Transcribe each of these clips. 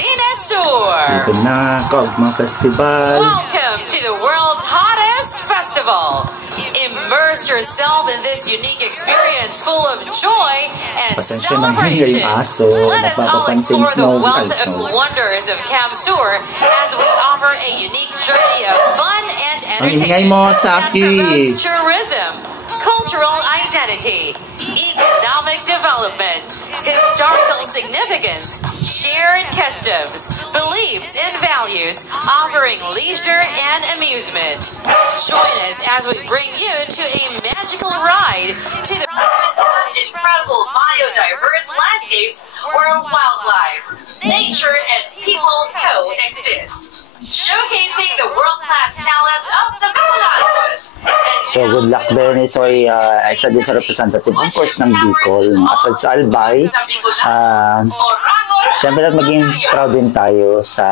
Camarines Sur. Dito na, Kaugma Festival. Welcome to the world's hottest festival. Immerse yourself in this unique experience full of joy and celebration. Let us all explore the wealth and wonders of Cam Sur as we offer a unique journey of fun and entertainment that promotes tourism, cultural identity, economic development, historical significance, shared customs, beliefs, and values, offering leisure and amusement. Join us as we bring you to a magical ride to the incredible biodiverse landscapes where wildlife, nature, and people coexist. Showcasing the world-class talents of the Bicolanos. So good luck din. Ito ay isa din sa representative of course ng Bicol, asad sa Albay. Siyempre at maging proud din tayo sa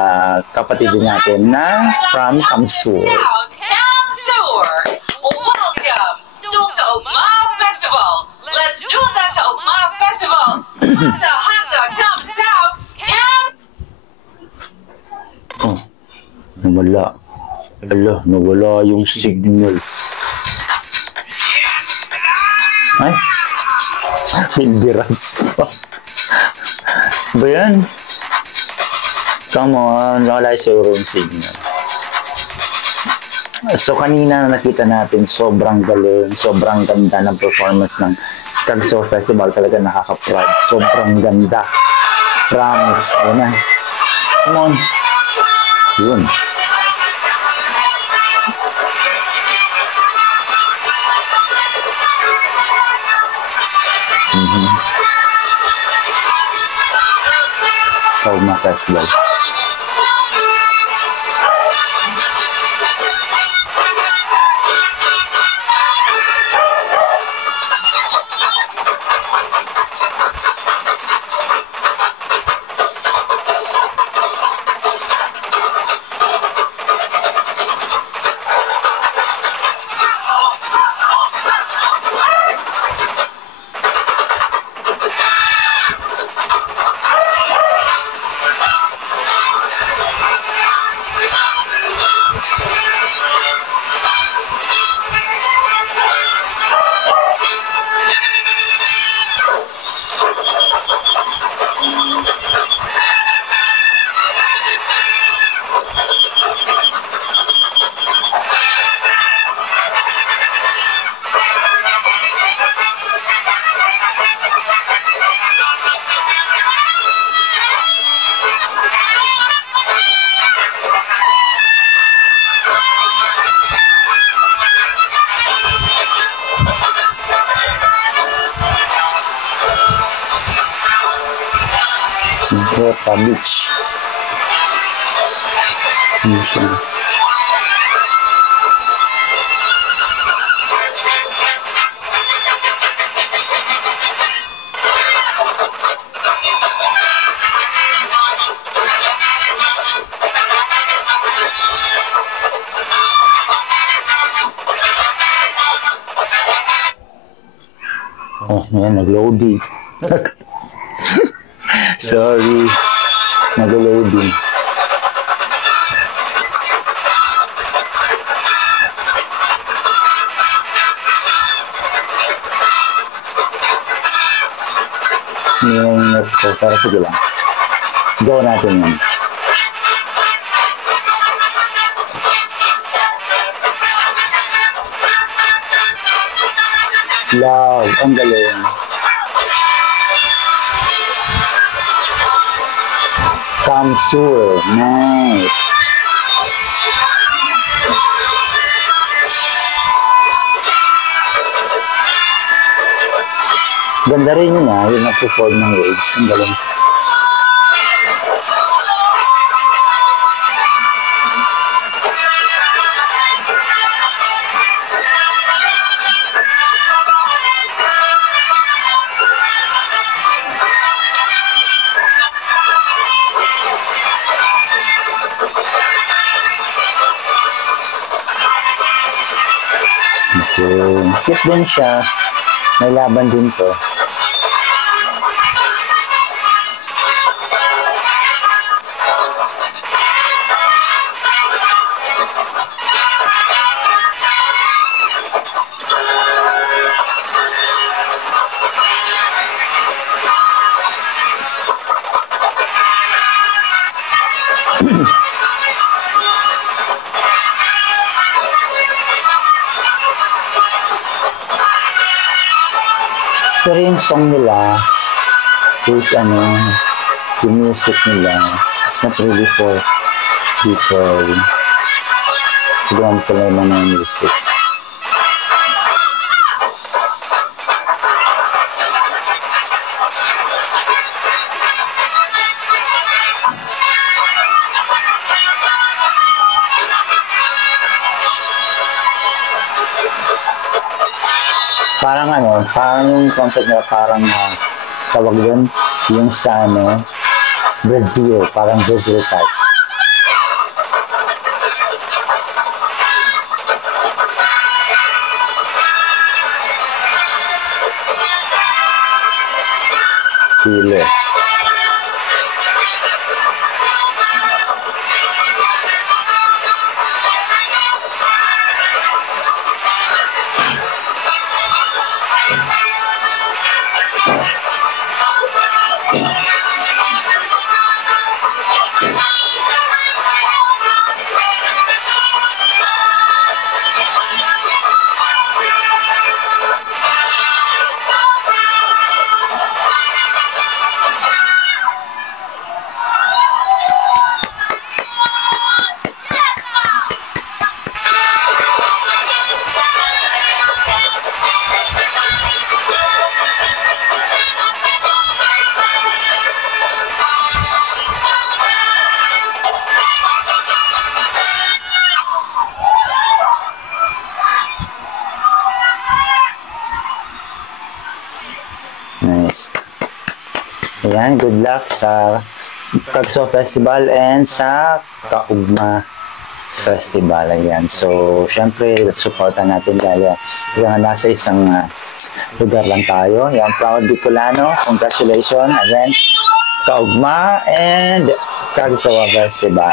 kapatid din natin na from Kamsur. Welcome to Kaugma Festival. Let's do the Kaugma Festival. Nawala. Nawala yung signal. Ay? Hindirat pa. Ba yan? Come on, nawala yung signal. So kanina nakita natin sobrang galing, sobrang ganda ng performance ng Kamsur Festival. Talaga nakaka-proud. Sobrang ganda. Promise. Ayan na. Come on. Yun. Kaugma Festival. Grota Beach. Oh, yan, nag-loading. Sorry, nag-loading. Yung net ko, pero sige lang. Go natin yan. Love, ang galing. Kamsur, nice. Ganda rin yun yung nag-perform ng waves. Ang galing. Cute din siya. May laban din to. Pero yung song nila is yung music nila, it's not really for people. Siguro sila yung mga music. Parang parang yung concept nila parang tawag doon yung sa Brazil, parang Brazil type. Sile. Nice. Ayan, good luck sa Kagso Festival and sa Kaugma Festival. Ayan. So, syempre, supportan natin dahil yung nasa isang lugar lang tayo. Ayan, proud Bicolano. Congratulations. Again, Kaugma and Kagso Festival.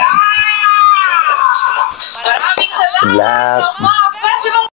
Good luck.